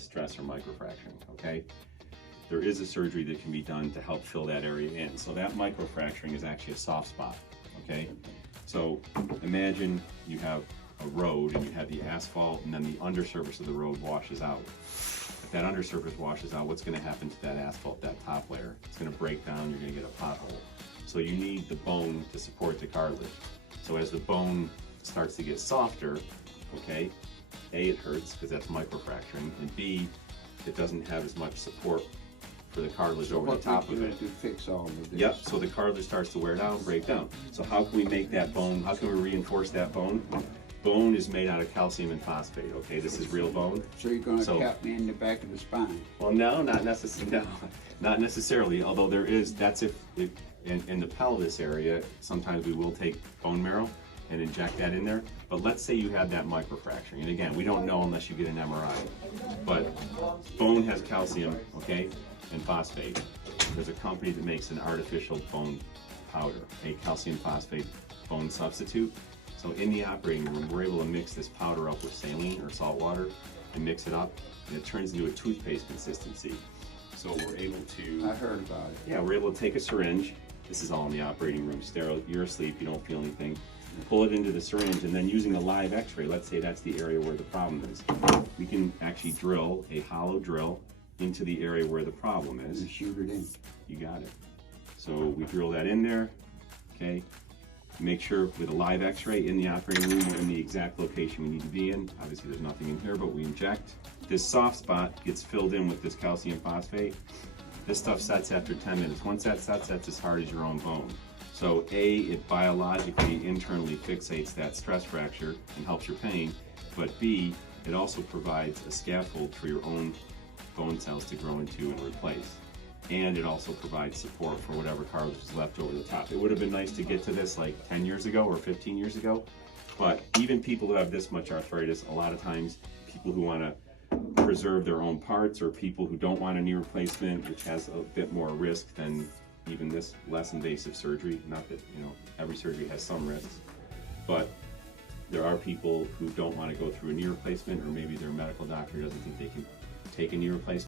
stress or microfracturing, okay? There is a surgery that can be done to help fill that area in. So that microfracturing is actually a soft spot, okay? So imagine you have a road and you have the asphalt and then the undersurface of the road washes out. If that undersurface washes out, what's gonna happen to that asphalt, that top layer? It's gonna break down, you're gonna get a pothole. So you need the bone to support the cartilage. So as the bone starts to get softer, okay, A, it hurts because that's microfracturing, and B, it doesn't have as much support for the cartilage over the top of it. To fix all of this. Yep, so the cartilage starts to wear down, break down. So how can we make that bone, how can we reinforce that bone? Bone is made out of calcium and phosphate, okay? This is real bone. So you're going to cap me in the back of the spine? Well, no, not necessarily, although there is, that's if in the pelvis area, sometimes we will take bone marrow and inject that in there. But let's say you have that microfracturing, and again, we don't know unless you get an MRI. But bone has calcium, okay, and phosphate. There's a company that makes an artificial bone powder, a calcium phosphate bone substitute. So in the operating room, we're able to mix this powder up with saline or salt water and mix it up, and it turns into a toothpaste consistency. So we're able to... I heard about it. Yeah, we're able to take a syringe. This is all in the operating room, sterile. You're asleep, you don't feel anything. Pull it into the syringe, and then using a live x-ray, let's say that's the area where the problem is, we can actually drill a hollow drill into the area where the problem is. And shoot it in. You got it. So we drill that in there, okay? Make sure with a live x-ray in the operating room we're in the exact location we need to be in. Obviously there's nothing in here, but we inject. This soft spot gets filled in with this calcium phosphate. This stuff sets after 10 minutes. Once that sets, that's as hard as your own bone. So A, it biologically, internally fixates that stress fracture and helps your pain, but B, it also provides a scaffold for your own bone cells to grow into and replace. And it also provides support for whatever cartilage is left over the top. It would have been nice to get to this like 10 years ago or 15 years ago, but even people who have this much arthritis, a lot of times people who want to preserve their own parts or people who don't want a knee replacement, which has a bit more risk than even this less invasive surgery. Not that, you know, every surgery has some risks, but there are people who don't want to go through a knee replacement, or maybe their medical doctor doesn't think they can take a knee replacement.